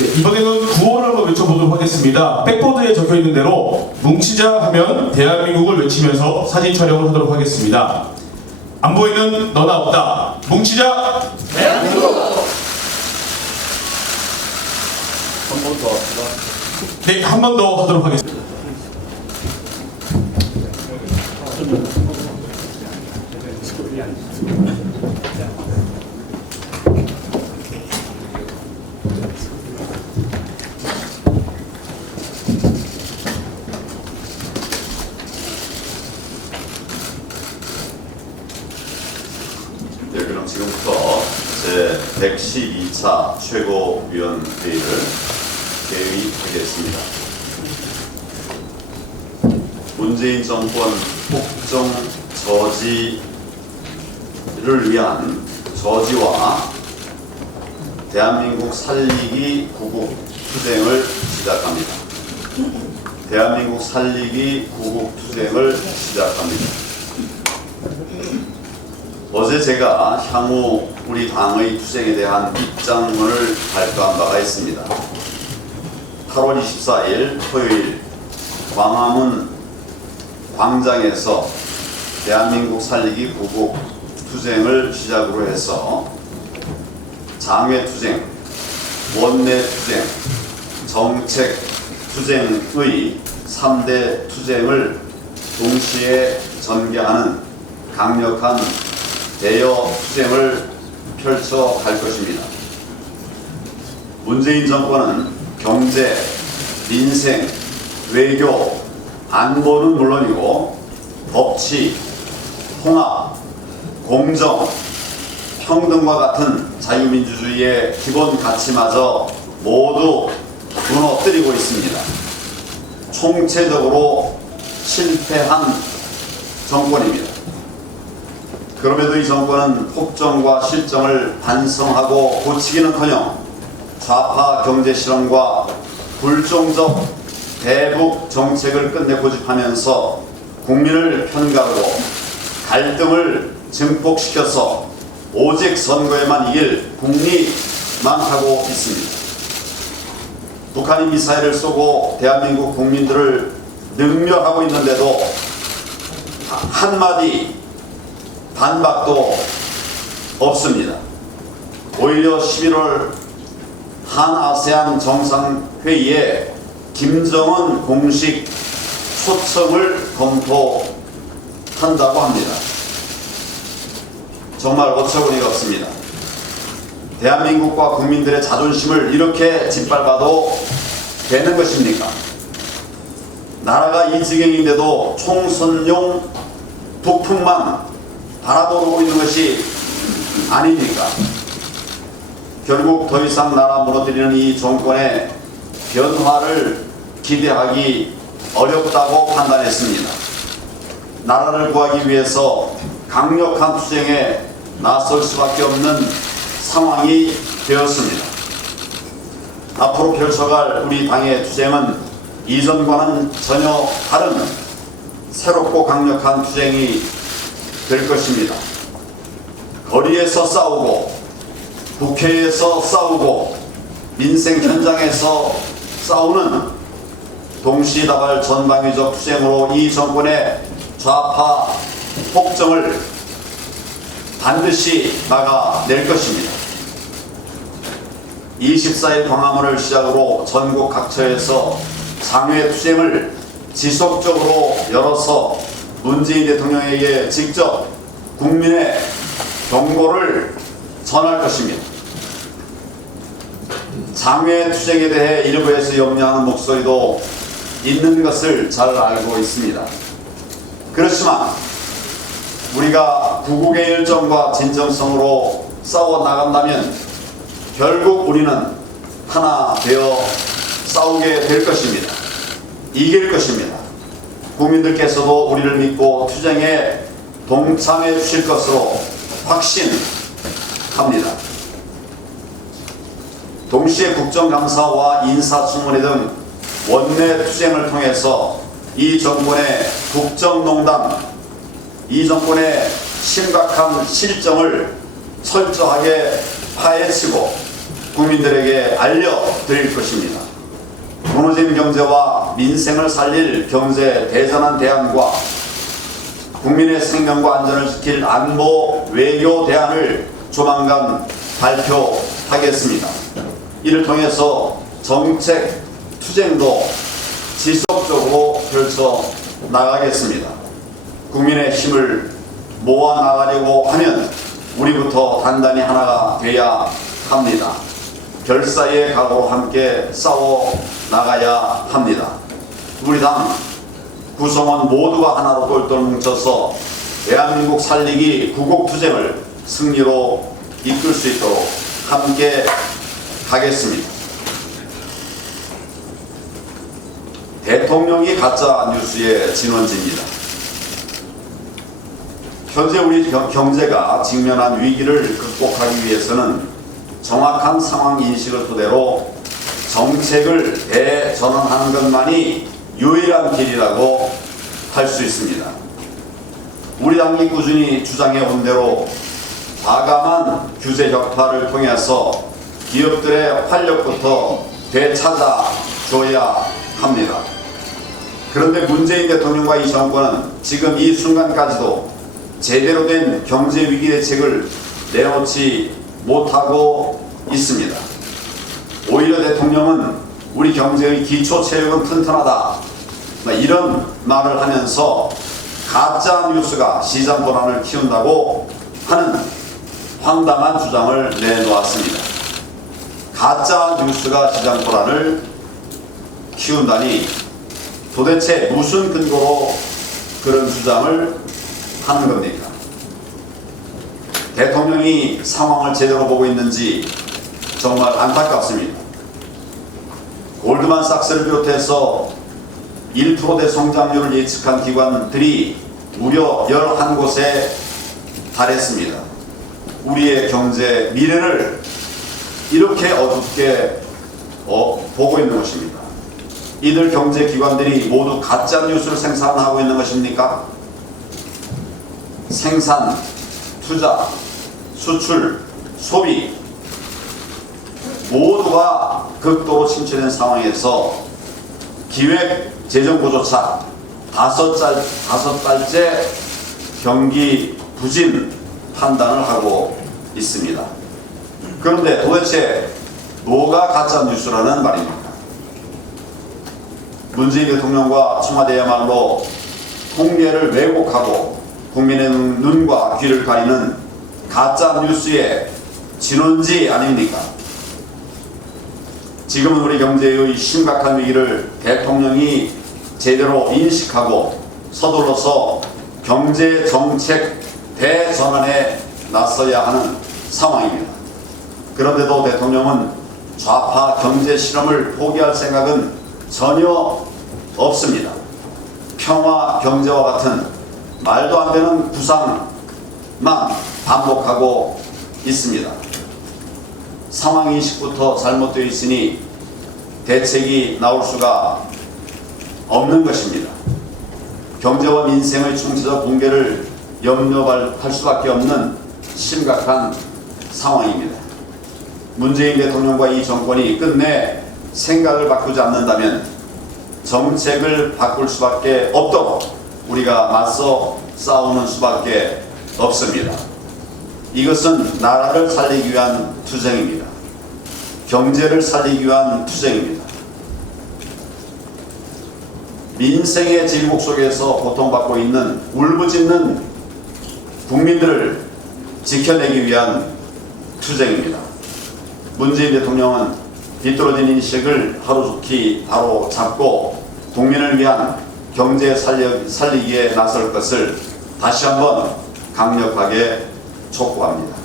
네, 이번에는 구호를 한번 외쳐보도록 하겠습니다. 백보드에 적혀있는 대로 뭉치자 하면 대한민국을 외치면서 사진 촬영을 하도록 하겠습니다. 안 보이는 너나 없다. 뭉치자 대한민국! 한 번 더 합시다. 네, 한 번 더 하도록 하겠습니다. 네, 그럼 지금부터 제 112차 최고위원회의를 개의하겠습니다. 문재인 정권 폭정 저지를 위한 저지와 대한민국 살리기 구국 투쟁을 시작합니다. 대한민국 살리기 구국 투쟁을 시작합니다. 어제 제가 향후 우리 당의 투쟁에 대한 입장문을 발표한 바가 있습니다. 8월 24일 토요일 광화문 광장에서 대한민국 살리기 구국 투쟁을 시작으로 해서 장외 투쟁, 원내 투쟁, 정책 투쟁의 3대 투쟁을 동시에 전개하는 강력한 대여 투쟁을 펼쳐갈 것입니다. 문재인 정권은 경제, 민생, 외교, 안보는 물론이고 법치, 통합, 공정, 평등과 같은 자유민주주의의 기본 가치마저 모두 무너뜨리고 있습니다. 총체적으로 실패한 정권입니다. 그럼에도 이 정권은 폭정과 실정을 반성하고 고치기는커녕 좌파 경제 실험과 불종적 대북 정책을 끝내 고집하면서 국민을 편가르고 갈등을 증폭시켜서 오직 선거에만 이길 국리만 하고 있습니다. 북한이 미사일을 쏘고 대한민국 국민들을 능멸하고 있는데도 한마디 반박도 없습니다. 오히려 11월 한아세안 정상회의에 김정은 공식 초청을 검토한다고 합니다. 정말 어처구니가 없습니다. 대한민국과 국민들의 자존심을 이렇게 짓밟아도 되는 것입니까? 나라가 이 지경인데도 총선용 북풍만 바라보고 있는 것이 아닙니까? 결국 더 이상 나라 무너뜨리는 이 정권의 변화를 기대하기 어렵다고 판단했습니다. 나라를 구하기 위해서 강력한 투쟁에 나설 수밖에 없는 상황이 되었습니다. 앞으로 펼쳐갈 우리 당의 투쟁은 이전과는 전혀 다른 새롭고 강력한 투쟁이 될 것입니다. 거리에서 싸우고 국회에서 싸우고 민생 현장에서 싸우는 동시다발 전방위적 투쟁으로 이 정권의 좌파 폭정을 반드시 막아낼 것입니다. 24일 광화문을 시작으로 전국 각처에서 장외 투쟁을 지속적으로 열어서 문재인 대통령에게 직접 국민의 경고를 전할 것입니다. 장외 투쟁에 대해 일부에서 염려하는 목소리도 있는 것을 잘 알고 있습니다. 그렇지만 우리가 구국의 열정과 진정성으로 싸워 나간다면 결국 우리는 하나 되어 싸우게 될 것입니다. 이길 것입니다. 국민들께서도 우리를 믿고 투쟁에 동참해 주실 것으로 확신합니다. 동시에 국정감사와 인사청문회 등 원내 투쟁을 통해서 이 정권의 국정농단, 이 정권의 심각한 실정을 철저하게 파헤치고 국민들에게 알려드릴 것입니다. 무너진 경제와 민생을 살릴 경제 대전환 대안과 국민의 생명과 안전을 지킬 안보 외교 대안을 조만간 발표하겠습니다. 이를 통해서 정책 투쟁도 지속적으로 펼쳐 나가겠습니다. 국민의 힘을 모아 나가려고 하면 우리부터 단단히 하나가 돼야 합니다. 결사의 각오로 함께 싸워 나가야 합니다. 우리 당 구성원 모두가 하나로 똘똘 뭉쳐서 대한민국 살리기 구국투쟁을 승리로 이끌 수 있도록 함께 가겠습니다. 대통령이 가짜 뉴스의 진원지입니다. 현재 우리 경제가 직면한 위기를 극복하기 위해서는 정확한 상황 인식을 토대로 정책을 대전환하는 것만이 유일한 길이라고 할 수 있습니다. 우리 당이 꾸준히 주장해 온 대로 과감한 규제 혁파를 통해서 기업들의 활력부터 되찾아줘야 합니다. 그런데 문재인 대통령과 이 정권은 지금 이 순간까지도 제대로 된 경제 위기 대책을 내놓지 못하고 있습니다. 오히려 대통령은 우리 경제의 기초 체력은 튼튼하다 이런 말을 하면서 가짜 뉴스가 시장 불안을 키운다고 하는 황당한 주장을 내놓았습니다. 가짜 뉴스가 시장 불안을 키운다니 도대체 무슨 근거로 그런 주장을 하는 겁니까? 대통령이 상황을 제대로 보고 있는지 정말 안타깝습니다. 골드만삭스를 비롯해서 1%대 성장률을 예측한 기관들이 무려 11곳에 달했습니다. 우리의 경제 미래를 이렇게 어둡게 보고 있는 것입니다. 이들 경제기관들이 모두 가짜 뉴스를 생산하고 있는 것입니까? 생산, 투자, 수출, 소비 모두가 극도로 침체된 상황에서 기획 재정부조차 다섯 달째 경기 부진 판단을 하고 있습니다. 그런데 도대체 뭐가 가짜 뉴스라는 말입니까? 문재인 대통령과 청와대야말로 통계를 왜곡하고 국민의 눈과 귀를 가리는 가짜 뉴스의 진원지 아닙니까? 지금은 우리 경제의 심각한 위기를 대통령이 제대로 인식하고 서둘러서 경제 정책 대전환에 나서야 하는 상황입니다. 그런데도 대통령은 좌파 경제 실험을 포기할 생각은 전혀 없습니다. 평화 경제와 같은 말도 안 되는 구상만 반복하고 있습니다. 상황 인식부터 잘못되어 있으니 대책이 나올 수가 없는 것입니다. 경제와 민생의 총체적 붕괴를 염려할 수밖에 없는 심각한 상황입니다. 문재인 대통령과 이 정권이 끝내 생각을 바꾸지 않는다면 정책을 바꿀 수밖에 없도록 우리가 맞서 싸우는 수밖에 없습니다. 이것은 나라를 살리기 위한 투쟁입니다. 경제를 살리기 위한 투쟁입니다. 민생의 질곡 속에서 고통받고 있는 울부짖는 국민들을 지켜내기 위한 투쟁입니다. 문재인 대통령은 뒤떨어진 인식을 하루속히 바로 잡고 국민을 위한 경제 살리기에 나설 것을 다시 한번 강력하게 촉구합니다.